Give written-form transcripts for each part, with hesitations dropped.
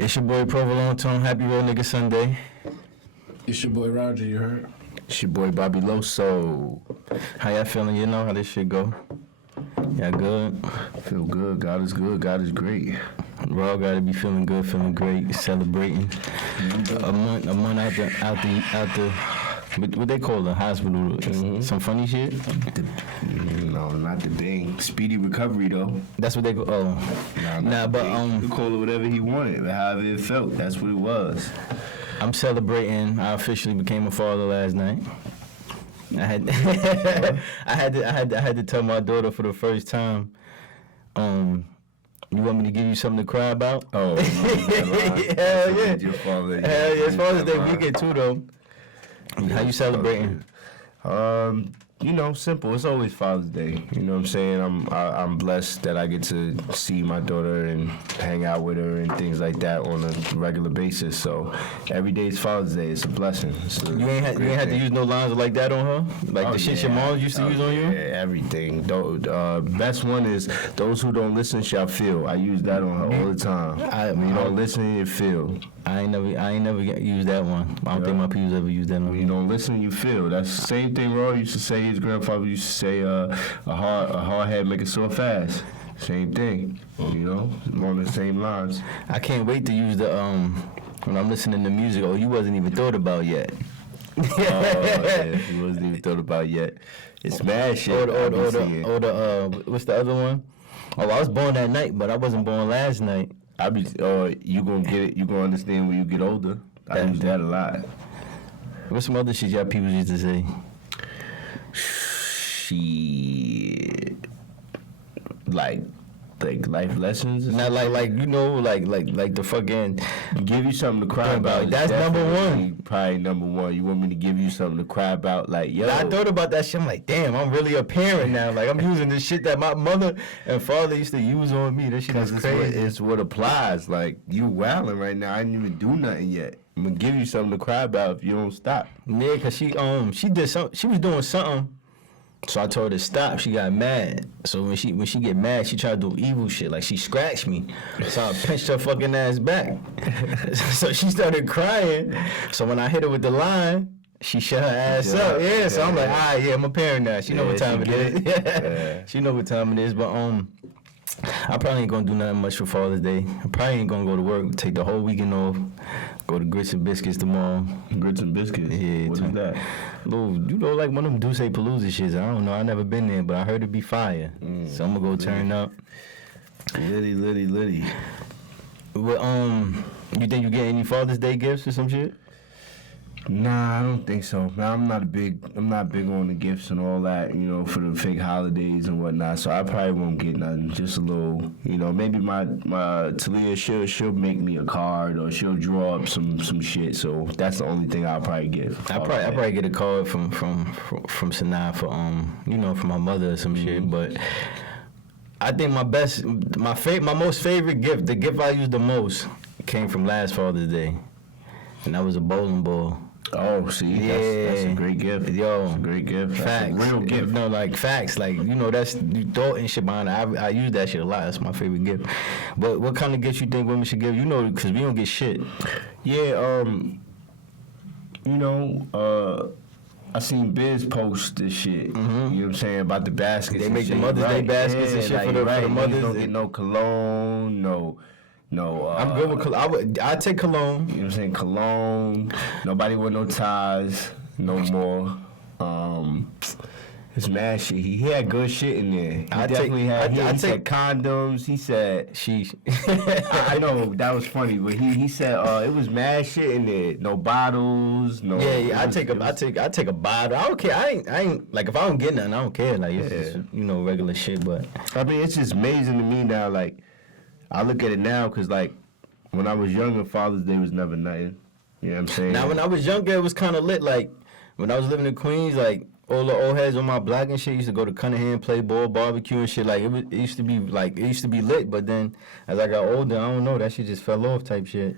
It's your boy Provolone Tone. Happy Real Nigga Sunday. It's your boy Roger, you heard? It's your boy Bobby Loso. How y'all feeling? You know how this shit go? Y'all good? Feel good. God is good. God is great. We all gotta be feeling good, feeling great, celebrating. A month out the what they call the hospital? Some funny shit. No, not the thing. Speedy recovery though. That's what they go. Oh, but he could call it whatever he wanted, however it felt. That's what it was. I'm celebrating. I officially became a father last night. I had I had to tell my daughter for the first time. You want me to give you something to cry about? Oh, no, hell yeah! Your father, hell yeah! It's Father's Day weekend too, though. How you celebrating? Simple. It's always Father's Day. You know what I'm saying? I'm blessed that I get to see my daughter and hang out with her and things like that on a regular basis. So every day is Father's Day. It's a blessing. You ain't had to use no lines like that on her? Like the shit your mom used to use on you? Yeah, everything. Best one is those who don't listen shall feel. I use that on her all the time. When you don't listen, you feel. I ain't never used that one. I don't think my people's ever used that one. When you don't listen, you feel. That's the same thing Roy used to say. His grandfather used to say, a hard head make it sore fast. Same thing, on the same lines. I can't wait to use the when I'm listening to music. Oh, you wasn't even thought about yet. You wasn't even thought about yet. It's mad shit. What's the other one? Oh, I was born that night, but I wasn't born last night. You gonna get it. You gonna understand when you get older. I use that a lot. What's some other shit y'all people used to say? Shit, like life lessons. Not like the fucking give you something to cry about. That's number one. Probably number one. You want me to give you something to cry about? Like, yo. I thought about that shit. I'm like, damn, I'm really a parent now. Like, I'm using this shit that my mother and father used to use on me. That shit is crazy. It's what applies. Like, you wilding right now. I didn't even do nothing yet. I'm gonna give you something to cry about if you don't stop. Yeah, cause she did something. She was doing something. So I told her to stop. She got mad. So when she get mad, she tried to do evil shit. Like she scratched me. So I pinched her fucking ass back. So she started crying. So when I hit her with the line, she shut her ass up. Yeah. So I'm like, I'm a parent now. She know what time it is. Yeah. She know what time it is. But I probably ain't gonna do nothing much for Father's Day. I probably ain't gonna go to work. Take the whole weekend off. Go to Grits and Biscuits tomorrow. Grits and Biscuits? Yeah. What is that? Little, like one of them Duce Palooza shits. I don't know. I never been there, but I heard it be fire. So I'm gonna go turn up. Litty. Well, you think you get any Father's Day gifts or some shit? Nah, I don't think so. I'm not big on the gifts and all that, for the fake holidays and whatnot. So I probably won't get nothing. Just a little, maybe my Talia, she'll make me a card or she'll draw up some shit. So that's the only thing I'll probably get. I'll probably get a card from Sanaa for for my mother or some shit. But I think my most favorite gift, the gift I used the most, came from last Father's Day, and that was a bowling ball. Oh, see, that's a great gift. Yo, that's a great gift. Facts. That's a real gift. No, like facts. Like, that's you thought and shit behind it. I use that shit a lot. That's my favorite gift. But what kind of gifts you think women should give? Because we don't get shit. Yeah, I seen Biz post this shit. Mm-hmm. You know what I'm saying? About the baskets. They make the Mother's Day baskets and shit for the mothers. Don't get no cologne, no. I'm good with cologne. I'd take cologne. You know what I'm saying? Cologne. Nobody with no ties no more. It's mad shit. He had good shit in there. He said condoms. He said sheesh. I know that was funny, but he said it was mad shit in there. No bottles. No. Yeah. I take a bottle. I don't care. I ain't like if I don't get nothing, I don't care. Like it's just, regular shit. But I mean, it's just amazing to me now. Like I look at it now because like when I was younger, Father's Day was never nothing. You know what I'm saying? Now when I was younger, it was kind of lit. Like when I was living in Queens, like. All the old heads on my block and shit used to go to Cunningham, play ball, barbecue and shit. Like it used to be lit. But then as I got older, I don't know, that shit just fell off type shit.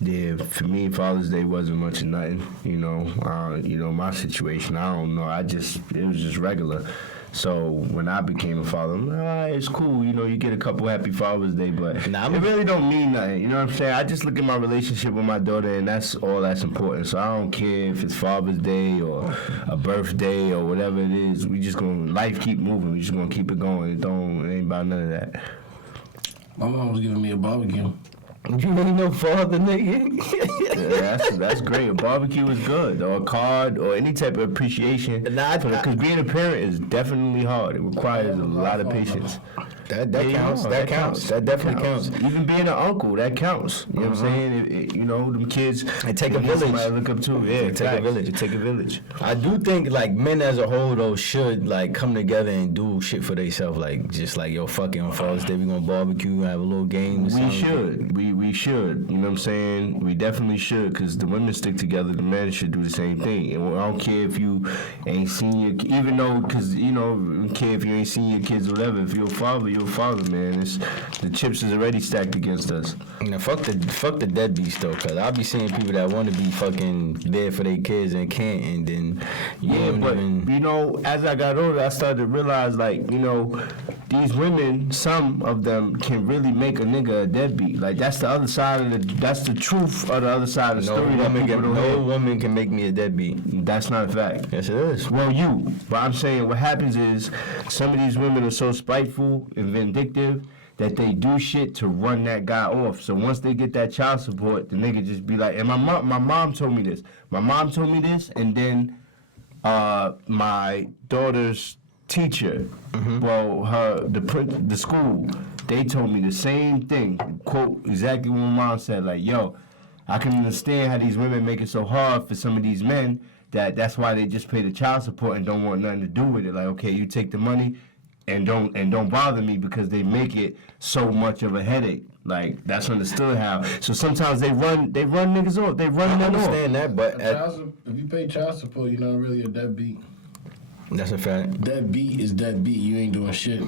Yeah, for me, Father's Day wasn't much of nothing. My situation, I don't know. It was just regular. So when I became a father, I'm like, all right, it's cool. You get a couple happy Father's Day, but it really don't mean nothing. You know what I'm saying? I just look at my relationship with my daughter, and that's all that's important. So I don't care if it's Father's Day or a birthday or whatever it is. We just life keep moving. We just gonna keep it going. It ain't about none of that. My mom was giving me a barbecue. You ain't no father, nigga. Yeah, that's great. A barbecue is good, or a card, or any type of appreciation. Because being a parent is definitely hard. It requires a lot of patience. That counts. That counts. That definitely counts. Even being an uncle, that counts. You know what I'm saying? Them kids. It take a village. I look up to. Yeah, it take a village. It take a village. I do think like men as a whole though should like come together and do shit for themselves. Like just like yo, fuck it, on Father's Day we gonna barbecue, have a little game. Or we should. We should. You know what I'm saying? We definitely should, because the women stick together. The men should do the same thing. And I don't care if you ain't seen even though, because I don't care if you ain't seen your kids or whatever. If you're a father, man. The chips is already stacked against us. Fuck the deadbeats though, cause I be seeing people that want to be fucking there for their kids and can't, and then as I got older, I started to realize these women, some of them can really make a nigga a deadbeat. Like that's the other side that's the truth of the other side of the story. No woman can make me a deadbeat. That's not a fact. Yes, it is. Well, but I'm saying what happens is some of these women are so spiteful and vindictive that they do shit to run that guy off. So once they get that child support, the nigga just be like, and my mom told me this. My mom told me this, and then my daughter's teacher, the school, they told me the same thing. Quote exactly what my mom said. Like, yo, I can understand how these women make it so hard for some of these men. That's why they just pay the child support and don't want nothing to do with it. Like, okay, you take the money and don't bother me, because they make it so much of a headache. Like, that's understood how. So sometimes they run niggas off. They run them off. I understand that, but if you pay child support, you're not really a deadbeat. That's a fact. Deadbeat is deadbeat. You ain't doing shit.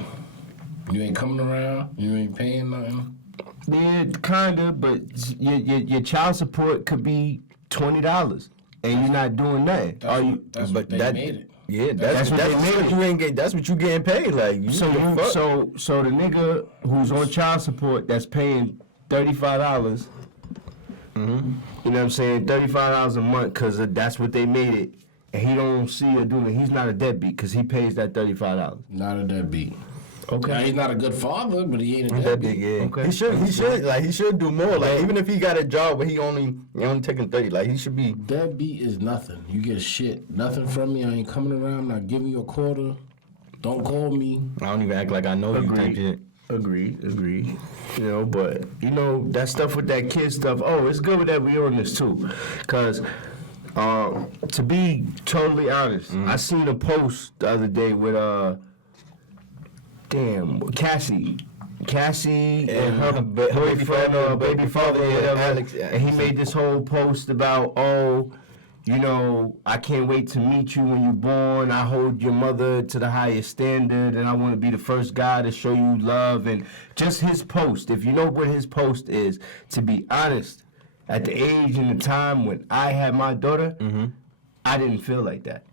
You ain't coming around. You ain't paying nothing. Yeah, kinda, but your child support could be $20. And you're not doing nothing. That's what they made it. Yeah, that's what you ain't getting. That's what you getting paid. Like so the nigga who's on child support that's paying $35. You know what I'm saying? $35 a month, because that's what they made it. And he don't see or do it. He's not a deadbeat because he pays that $35. Not a deadbeat. Okay. Now, he's not a good father, but he ain't a deadbeat. Yeah. Okay. He should do more. Like, even if he got a job where he only taking 30, like he should be. Deadbeat is nothing. You get shit. Nothing from me. I ain't coming around. I'm not giving you a quarter. Don't call me. I don't even act like I know you type shit. Agreed. But that stuff with that kid stuff. Oh, it's good that we on this too, cause. To be totally honest, I seen a post the other day with Cassie and her boyfriend, baby father, Alex, and he made this whole post about, I can't wait to meet you when you're born. I hold your mother to the highest standard, and I want to be the first guy to show you love. And just his post, if you know what his post is, to be honest, at the age and the time when I had my daughter, I didn't feel like that.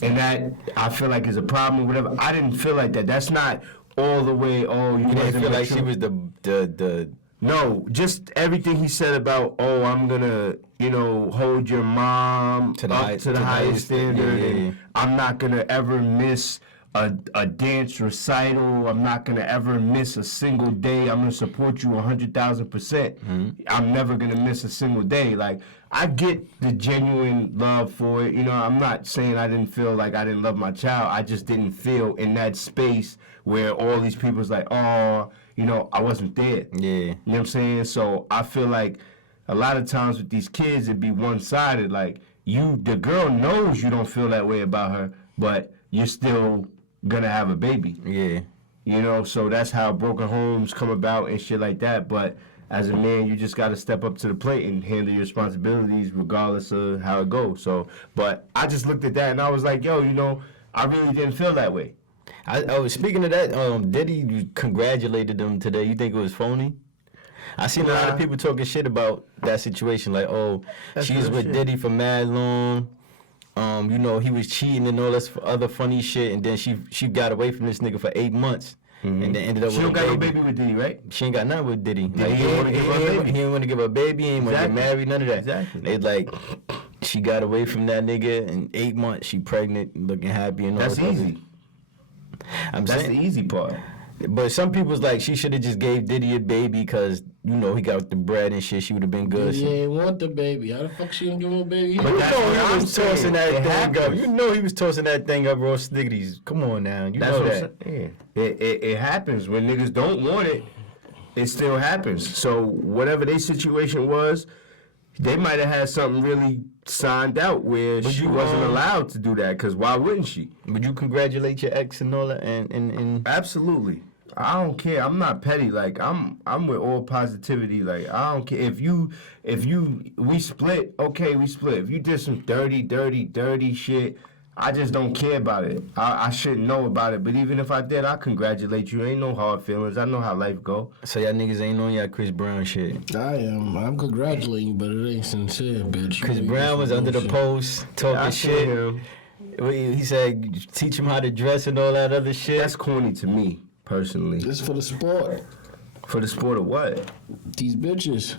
And that, I feel like, is a problem or whatever. I didn't feel like that. That's not all the way, you didn't feel like she was the... No, just everything he said about, I'm going to, hold your mom to the highest standard. And I'm not going to ever miss a dance recital. I'm not going to ever miss a single day. I'm going to support you 100,000%. I'm never going to miss a single day. Like, I get the genuine love for it. I'm not saying I didn't feel like I didn't love my child. I just didn't feel in that space where all these people's like, I wasn't there. Yeah. You know what I'm saying? So I feel like a lot of times with these kids, it'd be one-sided. Like, the girl knows you don't feel that way about her, but you're still gonna have a baby. Yeah. So that's how broken homes come about and shit like that. But as a man, you just gotta step up to the plate and handle your responsibilities regardless of how it goes. So, but I just looked at that and I was like, yo, I really didn't feel that way. Speaking of that, Diddy congratulated them today. You think it was phony? I seen a lot of people talking shit about that situation. Like, oh, she was with Diddy for mad long. You know, he was cheating and all this other funny shit, and then she got away from this nigga for 8 months, and then ended up with a baby. She don't got no baby with Diddy, right? She ain't got nothing with Diddy. Like, he didn't want to give her a baby. He didn't want to give her a baby. He didn't want to get married. None of that. Exactly. They like, she got away from that nigga in 8 months. She pregnant, looking happy and all. That's easy. That's the easy part. But some people's like, she should have just gave Diddy a baby because, you know, he got the bread and shit. She would have been good. Diddy ain't want the baby. How the fuck she gonna give him a baby? But you know he was tossing that thing up. You know he was tossing that thing up, raw snickities. Come on now. You know that. It happens. When niggas don't want it, it still happens. So whatever their situation was, they might have had something really signed out where she wasn't allowed to do that, because why wouldn't she? Would you congratulate your ex and all that? And Absolutely. I don't care. I'm not petty. Like I'm with all positivity. Like I don't care if we split. Okay, we split. If you did some dirty shit, I just don't care about it. I shouldn't know about it. But even if I did, I congratulate you. Ain't no hard feelings. I know how life go. So y'all niggas ain't on y'all Chris Brown shit. I am. I'm congratulating you, but it ain't sincere, bitch. Chris Brown was under the post talking shit. He said teach him how to dress and all that other shit. That's corny to me. Personally. This for the sport. For the sport of what? These bitches.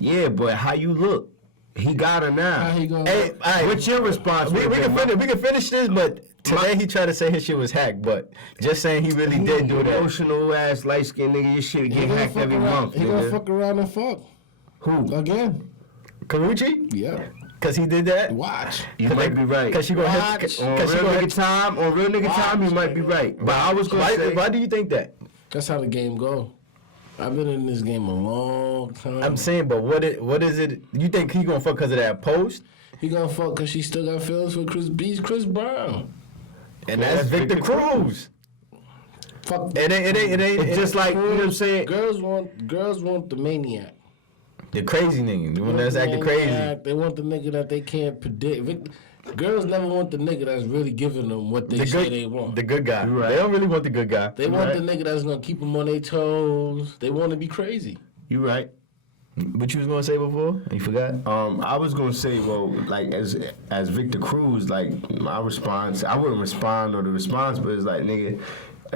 Yeah, but how you look? He got her now. How he gonna Hey, what's your response? We can finish this, but today he tried to say his shit was hacked, but just saying he really did do that. Emotional ass light skinned nigga, your shit get hacked every month. He gonna fuck around and fuck. Who? Again. Karuchi? Yeah. Cause he did that? Watch. You might be right. Cause she gonna Watch. On real nigga time, you might be right. But I was gonna say, why do you think that? That's how the game go. I've been in this game a long time. I'm saying, but what is it? You think he gonna fuck because of that post? He gonna fuck because she still got feelings for Chris Brown. And that's Victor Cruz. Fuck. It ain't. it's just like, you know what I'm saying? Girls want the maniac. The crazy nigga, the one that's acting crazy. They want the nigga that they can't predict. Girls never want the nigga that's really giving them what they say they want. The good guy. Right. They don't really want the good guy. They want the nigga that's gonna keep them on their toes. They want to be crazy. You right. What you was gonna say before? You forgot? I was gonna say, well, like as Victor Cruz, like my response, I wouldn't respond or the response, but it's like, nigga,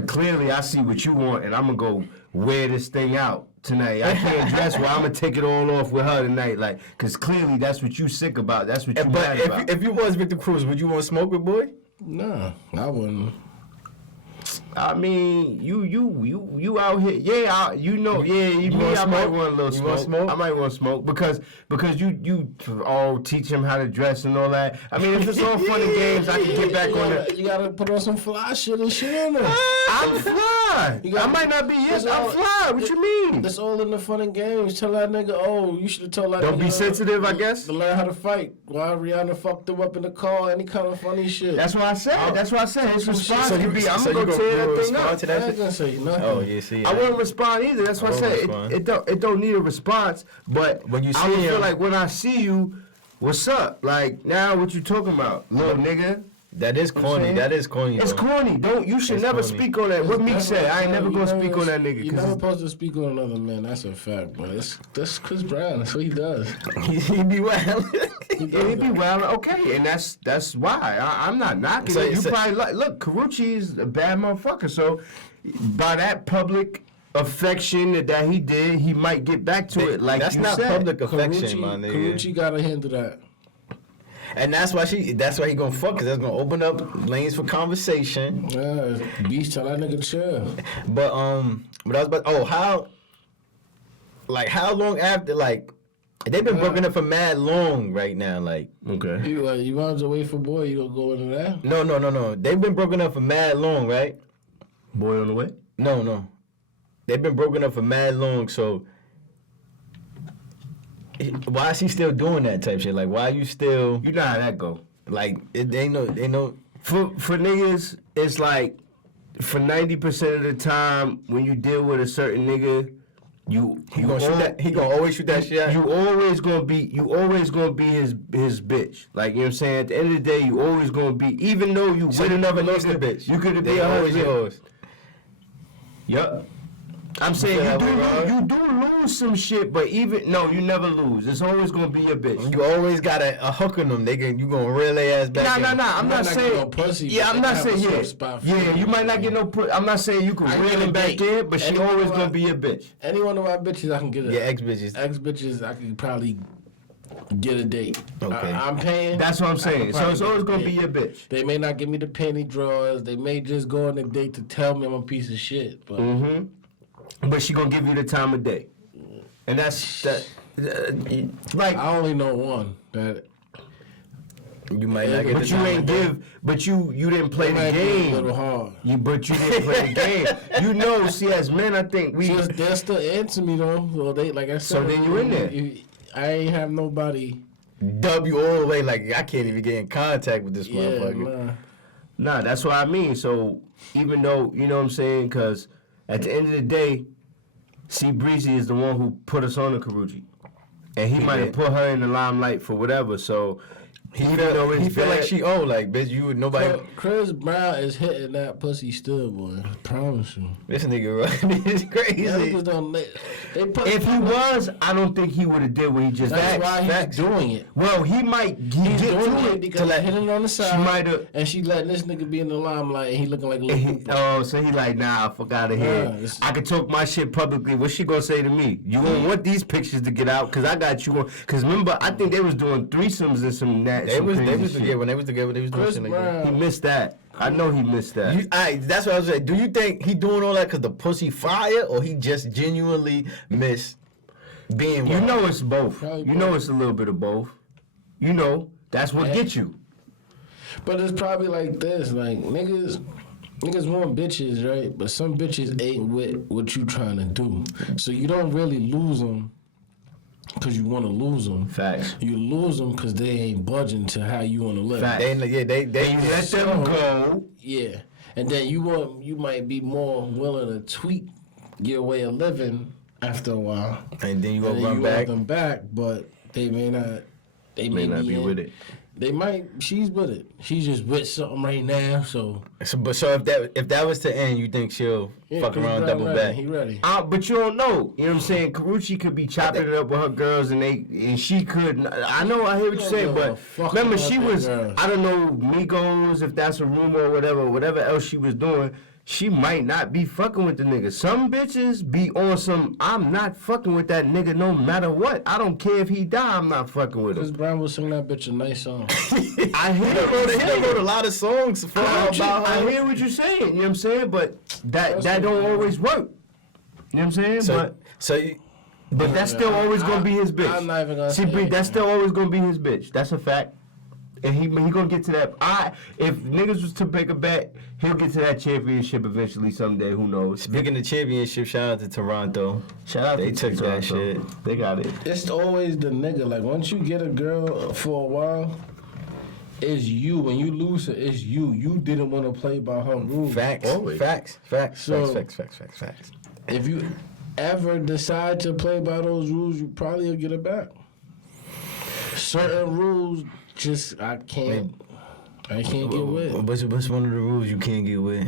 clearly I see what you want, and I'm gonna go wear this thing out tonight. I can't dress well. I'm gonna take it all off with her tonight, like, cause clearly that's what you sick about. That's what you mad about. If you was Victor Cruz, would you want to smoke with boy? Nah, I wouldn't. I mean, you out here, yeah. You know, yeah. I might want a little smoke. I might want to smoke because you all teach him how to dress and all that. I mean, if it's all fun and games, I can get back on it. You gotta put on some fly shit and shit on there. I'm fly. I might not be. Yes, I'm fly. What you mean? That's all in the fun and games. Tell that nigga, oh, you should have told that. Don't nigga, be sensitive, I guess. To learn how to fight. Why Rihanna fucked him up in the car? Any kind of funny shit. That's what I said. That's what I said. His response could be, I'm gonna go tear that thing up. To that I ain't gonna say nothing. Oh yeah, see. I wouldn't respond either. That's what I said. It don't need a response. But when you see I would him, feel like when I see you, what's up? Like now, what you talking about, little nigga? That is corny. That is corny. It's corny. You should never speak on that. What Meek said, I ain't never gonna speak on that nigga. You're never supposed to speak on another man. That's a fact, but that's Chris Brown. That's what he does. he be wild. He be wild. Okay, and that's why I'm not knocking it. You probably look. Karuchi is a bad motherfucker. So by that public affection that he did, he might get back to it. Like that's you not said. Public affection, my nigga. Karuchi gotta handle that. And that's why he gonna fuck, cause that's gonna open up lanes for conversation. Yeah, Beast, tell that nigga chill. But I was about, how long after, like, they've been broken up for mad long right now, like. Okay. You want to wait for boy, you gonna go into that? No. They've been broken up for mad long, right? Boy on the way? No. They've been broken up for mad long, so why is he still doing that type shit? Like, why you still? You know how that go. Like, it ain't no. For niggas, it's like for 90% of the time when you deal with a certain nigga, he gonna always shoot that shit out. You always gonna be his bitch. Like, you know what I'm saying? At the end of the day, you always gonna be, even though you So you never lost the bitch. You could be always yours. Yup. I'm saying Yeah, you do lose some shit, but you never lose. It's always gonna be your bitch. You always got a hook on them. You gonna reel their ass back. Nah. I'm not saying. No pussy, Yeah, I'm not saying yeah. You might not get no pussy. I'm not saying you can reel them back in, but she always gonna be your bitch. Any one of my bitches, I can get a ex bitches. Ex bitches, I can probably get a date. Okay. I'm paying. That's what I'm saying. So it's always gonna be your bitch. They may not give me the panty drawers. They may just go on a date to tell me I'm a piece of shit. But But she gonna give you the time of day, and that's that. Like I only know one that. You might not get. But you ain't give. But you didn't play the game. A little hard. But you didn't play the game. You know, see, as men, I think we. They're still into me though. So they like I said. So then you in there. I ain't have nobody. Dub you all the way. Like I can't even get in contact with this motherfucker. Nah, that's what I mean. So even though you know what I'm saying, because at the end of the day, C Breezy is the one who put us on the Karuchi, and he might have put her in the limelight for whatever. So. He feel like she old, like bitch. You would nobody. Chris Brown is hitting that pussy still, boy. I promise you. This nigga right is crazy. If he was, I don't think he would have did what he just. That's why he's doing it. Well, he's doing it because he hit it on the side. She might have, and she letting this nigga be in the limelight, and he looking like a little. So he like, nah, fuck out of here. I can talk my shit publicly. What's she gonna say to me? You won't want these pictures to get out because I got you on. Because remember, I think they was doing threesomes and some that. They was together when they was together. They was doing shit like that. He missed that. I know he missed that. That's what I was saying. Do you think he doing all that because the pussy fire, or he just genuinely miss being? You know it's both. You know it's a little bit of both. You know that's what gets you. But it's probably like this, like niggas want bitches, right? But some bitches ain't with what you trying to do, so you don't really lose them. Because you want to lose them. Facts. You lose them because they ain't budging to how you want to live. Facts. They let them go. Yeah. And then you might be more willing to tweak your way of living after a while. And then you go run you back. Want them back, but they may not. They may not be with it. They might. She's with it. She's just with something right now. So if that was to end, you think she'll fuck around, double back? He ready. But you don't know. You know what I'm saying? Karuchi could be chopping it up with her girls, and she could. I know. I hear what you're saying, but remember, she was. I don't know Migos, if that's a rumor or whatever else she was doing. She might not be fucking with the nigga. Some bitches be on some, I'm not fucking with that nigga no matter what. I don't care if he die, I'm not fucking with him. Chris Brown will sing that bitch a nice song. I hear he wrote a lot of songs about her. I hear what you're saying, you know what I'm saying? But that don't always work. You know what I'm saying? But that's still always gonna be his bitch. I'm not even gonna say that's still always gonna be his bitch. That's a fact. And he gonna get to that. If niggas was to make a bet, he'll get to that championship eventually someday. Who knows? Speaking of championship, shout out to Toronto. They took that shit. They got it. It's always the nigga. Like once you get a girl for a while, it's you. When you lose her, it's you. You didn't want to play by her rules. Facts. Always. Facts. If you ever decide to play by those rules, you probably will get it back. Certain rules. I can't get with. What's one of the rules you can't get with?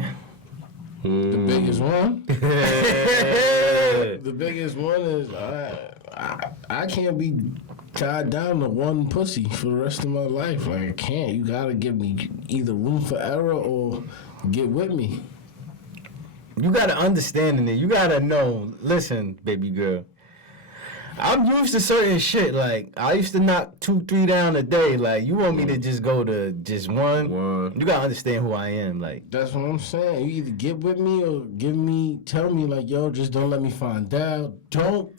The biggest one? The biggest one is I can't be tied down to one pussy for the rest of my life. Like I can't. You gotta give me either room for error or get with me. You gotta understand it. You gotta know. Listen, baby girl. I'm used to certain shit. Like, I used to knock 2-3 down a day. Like, you want me to just go to just one? You gotta understand who I am. Like, that's what I'm saying. You either get with me or tell me, like, yo, just don't let me find out. Don't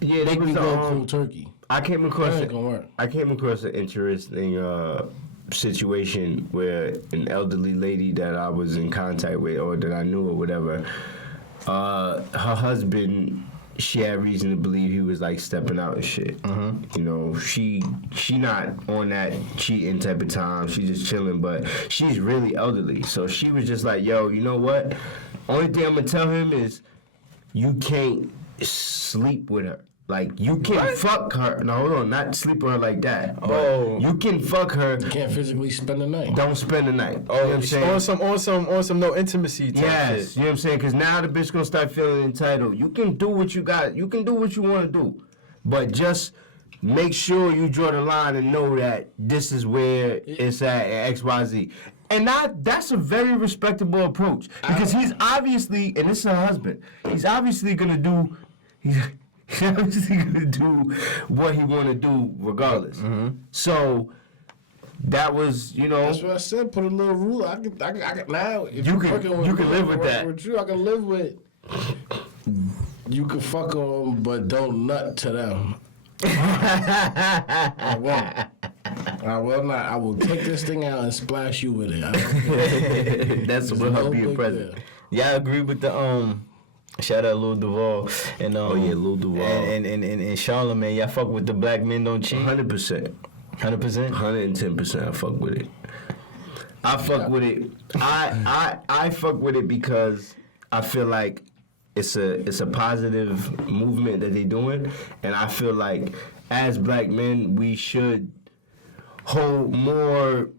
make me go cold turkey. I came across ain't gonna work. I came across an interesting situation where an elderly lady that I was in contact with or that I knew or whatever, her husband, she had reason to believe he was like stepping out and shit. You know, she not on that cheating type of time. She's just chilling, but she's really elderly. So she was just like, yo, you know what? Only thing I'm gonna tell him is you can't sleep with her. Like, you can fuck her. No, hold on, not sleep with her like that. Oh. You can fuck her. You can't physically spend the night. Don't spend the night. Oh, you know what I'm saying? on some no intimacy type Yes, shit. you know what I'm saying? Because now the bitch gonna start feeling entitled. You can do what you got. You can do what you want to do. But just make sure you draw the line and know that this is where it's at XYZ. And that's a very respectable approach. Because he's obviously, and this is her husband, he's obviously gonna do what he want to do regardless. Mm-hmm. So that was, That's what I said. Put a little rule. I can now. If you can live with that. With you, I can live with. You can fuck them, but don't nut to them. I won't. I will not. I will take this thing out and splash you with it. That's what her being present. Yeah, I agree with the shout out Lil Duval and Lil Duval and Charlemagne. Y'all fuck with the black men don't cheat. 100%. 100%. 110%. I fuck with it. I fuck with it. I fuck with it because I feel like it's a positive movement that they doing, and I feel like as black men we should hold more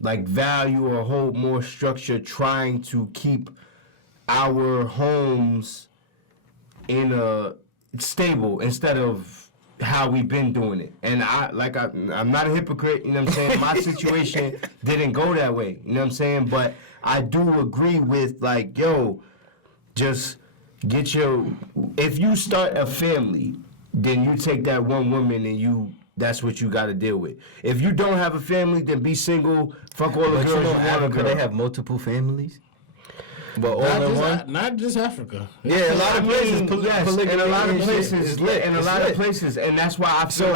like value or hold more structure, trying to keep our homes in a stable instead of how we've been doing it. And I'm not a hypocrite, you know what I'm saying? My situation didn't go that way, you know what I'm saying? But I do agree with, like, yo, just get if you start a family, then you take that one woman and that's what you got to deal with. If you don't have a family, then be single, fuck all the girls you want to. They have multiple families? But all in one? Not just Africa. Yeah, a lot of places. In a lot of places, places, and that's why I feel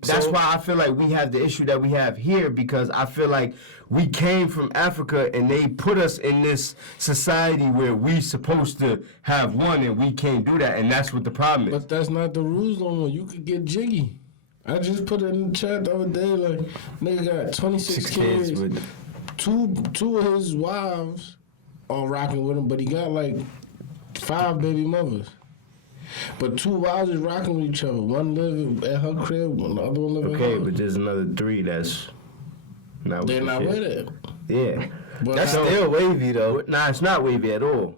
that's why I feel like we have the issue that we have here, because I feel like we came from Africa and they put us in this society where we supposed to have one and we can't do that, and that's what the problem is. But that's not the rules no more. You could get jiggy. I just put it in the chat the other day, like, nigga got 26 kids. With two of his wives all rocking with him, but he got like 5 baby mothers. But 2 wives is rocking with each other. One live at her crib, the other one live at her. Okay, but there's another 3 that's not with They're not with it. Yeah. But that's still wavy, though. Nah, it's not wavy at all.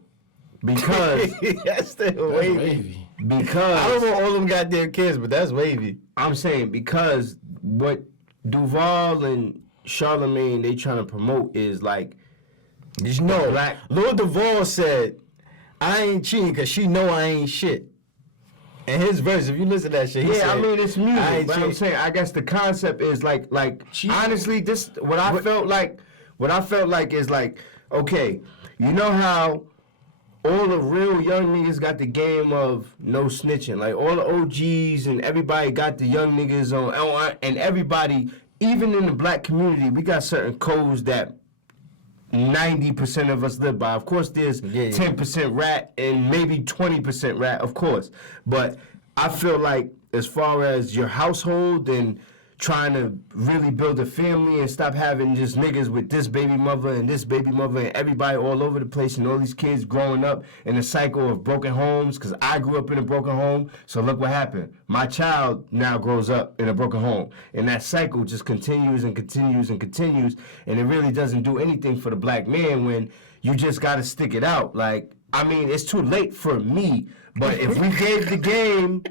Because that's still wavy. Because I don't know all them goddamn kids, but that's wavy. I'm saying because what Duval and Charlemagne they trying to promote is like, you know, Lil Duval said, "I ain't cheating because she know I ain't shit." And his verse, if you listen to that shit, he said, I mean, it's music. But I'm saying, I guess the concept is like honestly, this what I felt like is like, okay, you know how all the real young niggas got the game of no snitching. Like, all the OGs and everybody got the young niggas on, and everybody, even in the black community, we got certain codes that 90% of us live by. Of course, there's 10% rat and maybe 20% rat, of course. But I feel like as far as your household and trying to really build a family and stop having just niggas with this baby mother and this baby mother and everybody all over the place and all these kids growing up in a cycle of broken homes, because I grew up in a broken home, so look what happened. My child now grows up in a broken home, and that cycle just continues and continues and continues, and it really doesn't do anything for the black man when you just got to stick it out. Like, I mean, it's too late for me, but if we gave the game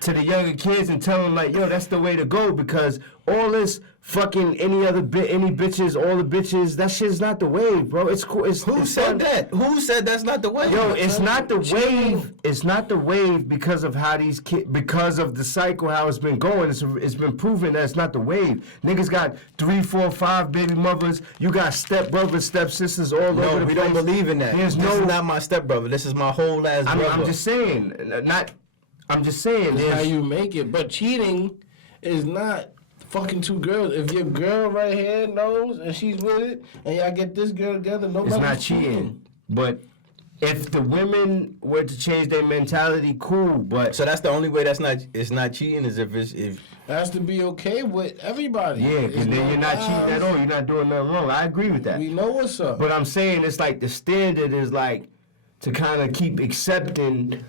to the younger kids and tell them, like, yo, that's the way to go, because all this fucking any bitches, all the bitches, that shit's not the wave, bro. It's cool. Who said that? Who said that's not the wave? Yo, it's not the wave. It's not the wave because of how these kids, because of the cycle, how it's been going. It's been proven that it's not the wave. Niggas got 3, 4, 5 baby mothers. You got step brothers, step sisters all over the place. No, we don't believe in that. This is not my step brother. This is my whole ass brother. I'm just saying, I'm just saying. That's how you make it. But cheating is not fucking 2 girls. If your girl right here knows and she's with it, and y'all get this girl together, nobody's It's not cheating. But if the women were to change their mentality, cool. But so that's the only way it's not cheating, is if it has to be okay with everybody. Yeah, because then you're not cheating at all. You're not doing nothing wrong. I agree with that. We know what's up. But I'm saying it's like the standard is like to kind of keep accepting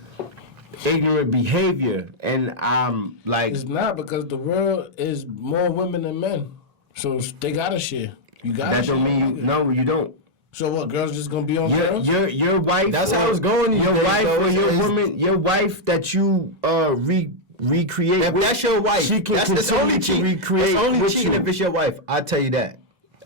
ignorant behavior, and I'm like, It's not, because the world is more women than men, so they gotta share. You gotta. that share. don't mean you don't. So what? Girls just gonna be on girls? Your wife. That's how it's going these Your days, wife though. or your It's- woman, your wife that you recreate. If with, that's your wife, she can that's continue only to cheating. recreate It's only with cheating you. if it's your wife. I tell you that.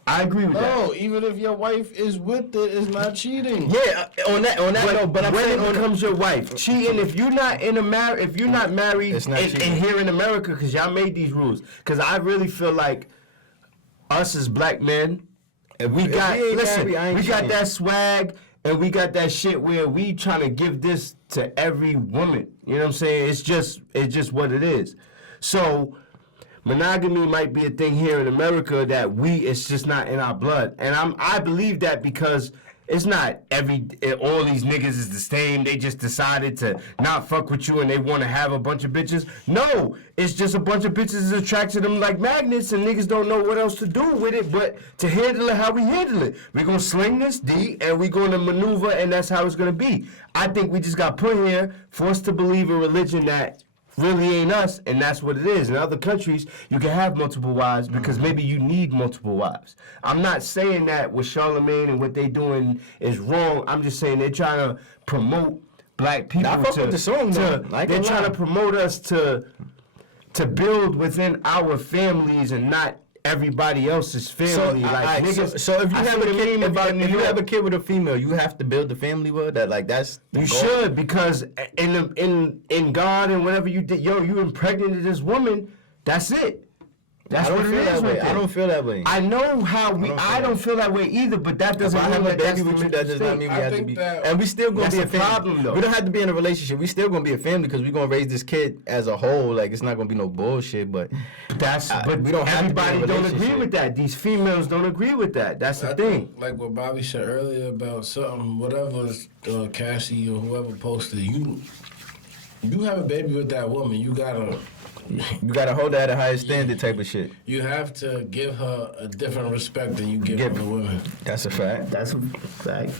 I agree with that. No, even if your wife is with it, it's not cheating. Yeah, on that note, but I'm when saying it on becomes your wife cheating, if you're not if you're not married It's not in cheating. here in America, because y'all made these rules. Because I really feel like us as black men, if we ain't married, I ain't we got cheating. that swag, and we got that shit where we trying to give this to every woman. You know what I'm saying? It's just what it is. So monogamy might be a thing here in America that it's just not in our blood, and I believe that because it's not all these niggas is the same. They just decided to not fuck with you and they want to have a bunch of bitches. No, it's just a bunch of bitches is attracted to them like magnets, and niggas don't know what else to do with it but to handle it how we handle it. We're gonna sling this D and we're gonna maneuver, and that's how it's gonna be. I think we just got put here, forced to believe a religion that really ain't us, and that's what it is. In other countries, you can have multiple wives because maybe you need multiple wives. I'm not saying that what Charlemagne and what they doing is wrong. I'm just saying they're trying to promote black people. I fuck with the song, though. I ain't They're gonna trying lie. to promote us to build within our families and not everybody else's family. Like niggas. So if you I have see a the kid, meme about New if you York. have a kid with a female, you have to build the family with that. Like that's the You goal. should, because in God and whatever you did, you impregnated this woman. That's it. That's I don't what it feel is. that way. right I there. don't feel that way. I know how we. I don't feel that way either. But that If doesn't I mean have a that that's baby with you, that does not mean we I have to think be. that- And we still gonna That's be a the family. problem, though. We don't have to be in a relationship. We still gonna be a family because we gonna raise this kid as a whole. Like it's not gonna be no bullshit. But but we don't have to be in a everybody don't agree relationship. with that. These females don't agree with that. That's the I thing. think, like what Bobby said earlier about something, whatever Cassie or whoever posted, you have a baby with that woman, you gotta hold that at a higher standard type of shit. you have to give her a different respect than you give other women. That's a fact. That's a fact.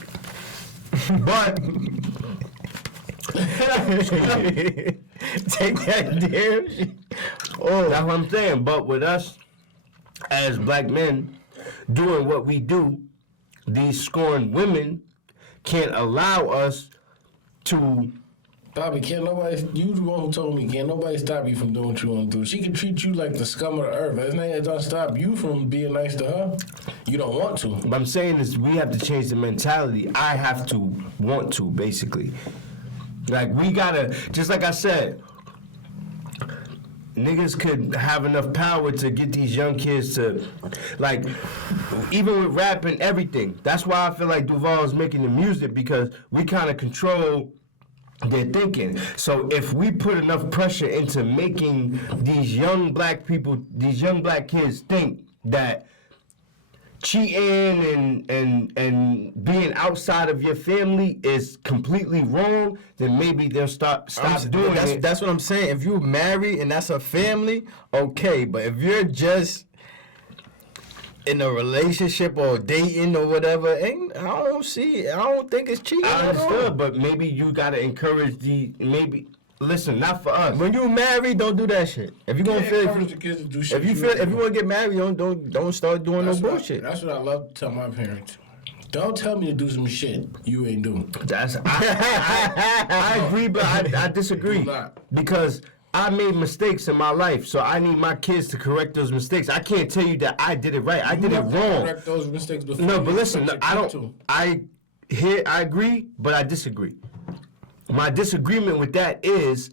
But Take that damn shit. Oh, that's what I'm saying. But with us as black men doing what we do, these scorned women can't allow us to. Bobby, can't nobody, you the one who told me, can't nobody stop you from doing what you want to do. She can treat you like the scum of the earth. It's not it don't stop you from being nice to her. You don't want to. What I'm saying is we have to change the mentality. I have to want to, basically. Like, we gotta, just like I said, niggas could have enough power to get these young kids to, like, even with rap and everything. That's why I feel like Duval is making the music, because we kind of control their thinking. So if we put enough pressure into making these young black people, these young black kids think that cheating and being outside of your family is completely wrong, then maybe they'll stop doing it. That's what I'm saying. If you married and that's a family, okay. But if you're just in a relationship or dating or whatever, I don't think it's cheating. I at all. understood, but maybe you gotta encourage listen, not for us. When you married, don't do that shit. If you gonna feel, Encourage the kids to do shit if you want to get married, don't start doing no That's what bullshit. That's what I love to tell my parents. Don't tell me to do some shit you ain't doing. I agree, but I disagree. Do not. Because I made mistakes in my life, so I need my kids to correct those mistakes. I can't tell you that I did it right. I did it have to wrong. correct those mistakes before No, you but listen, expect I your don't. kid I agree, but I disagree. My disagreement with that is,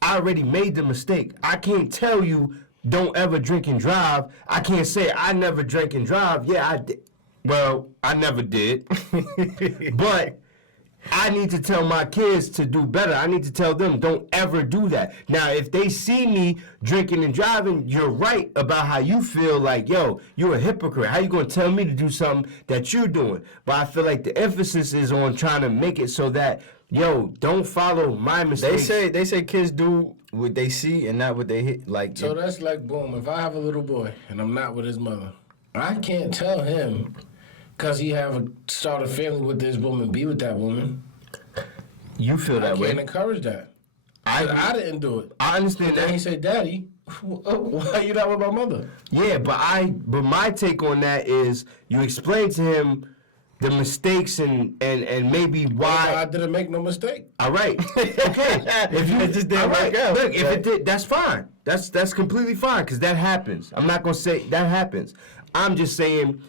I already made the mistake. I can't tell you don't ever drink and drive. I can't say I never drank and drive. Yeah, I did. Well, I never did. But I need to tell my kids to do better. I need to tell them don't ever do that. Now, if they see me drinking and driving, you're right about how you feel like, yo, you're a hypocrite. How you going to tell me to do something that you're doing? But I feel like the emphasis is on trying to make it so that, yo, don't follow my mistakes. They say kids do what they see and not what they hit. Like So that's like, boom, if I have a little boy and I'm not with his mother, I can't tell him, because he start a family with this woman, be with that woman. You feel I that can't way. encourage that. I didn't do it. I understand Then that. he said, "Daddy, why you not with my mother?" Yeah, but my take on that is you explain to him the mistakes and maybe why. I didn't make no mistake. All right, okay. If It just didn't work out. Look, if it did, that's fine. That's completely fine because that happens. I'm not gonna say that happens. I'm just saying.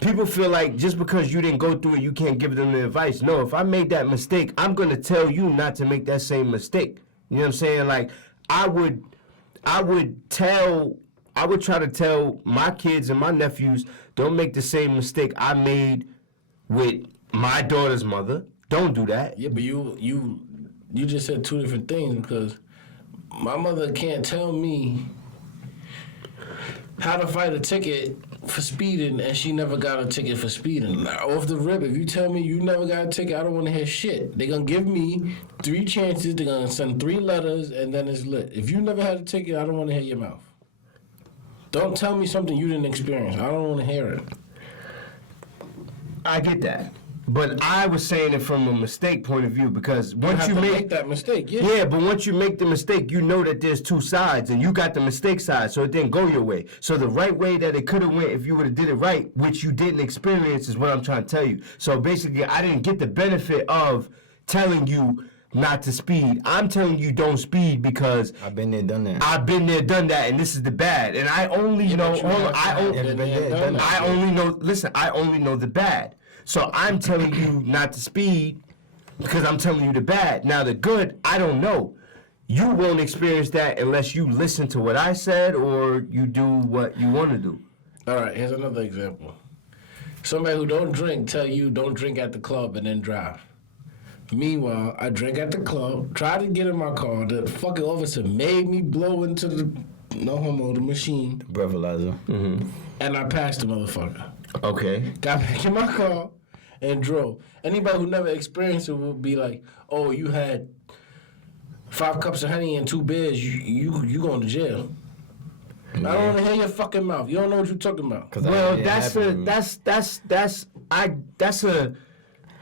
People feel like just because you didn't go through it, you can't give them the advice. No, if I made that mistake, I'm going to tell you not to make that same mistake. You know what I'm saying? Like, I would try to tell my kids and my nephews, don't make the same mistake I made with my daughter's mother. Don't do that. Yeah, but you just said two different things because my mother can't tell me how to fight a ticket for speeding, and she never got a ticket for speeding. Now, off the rip, if you tell me you never got a ticket, I don't want to hear shit. They're going to give me 3 chances, they're going to send 3 letters, and then it's lit. If you never had a ticket, I don't want to hear your mouth. Don't tell me something you didn't experience. I don't want to hear it. I get that. But I was saying it from a mistake point of view because once You you have to make make that mistake, Yeah, but once you make the mistake, you know that there's 2 sides, and you got the mistake side, so it didn't go your way. So the right way that it could have went if you would have did it right, which you didn't experience, is what I'm trying to tell you. So basically, I didn't get the benefit of telling you not to speed. I'm telling you don't speed because I've been there, done that. I've been there, done that, and this is the bad. And I only know, but you have I only, been there, done that. I only know. Listen, I only know the bad. So I'm telling you not to speed because I'm telling you the bad. Now the good, I don't know. You won't experience that unless you listen to what I said or you do what you want to do. All right, here's another example. Somebody who don't drink tell you don't drink at the club and then drive. Meanwhile, I drink at the club, tried to get in my car. The fucking officer made me blow into the, no homo, the machine, Breathalyzer. and I passed the motherfucker. Okay. Got back in my car and drove. Anybody who never experienced it would be like, "Oh, you had 5 cups of honey and 2 beers. You going to jail." I don't want to hear your fucking mouth. You don't know what you're talking about. Well, that's a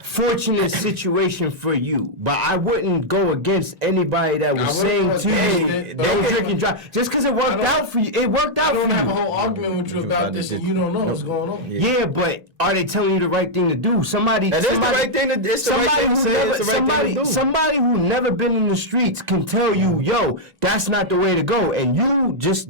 fortunate situation for you, but I wouldn't go against anybody that was saying to you, don't drink and drive. Just because it worked out for you, it worked I out for don't you. have a whole argument with you about this, and you don't know what's going on. Yeah, but are they telling you the right thing to do? Somebody, That is the right thing to. It's the right thing to say. It's the right thing to do. somebody who never been in the streets can tell you, yo, that's not the way to go, and you just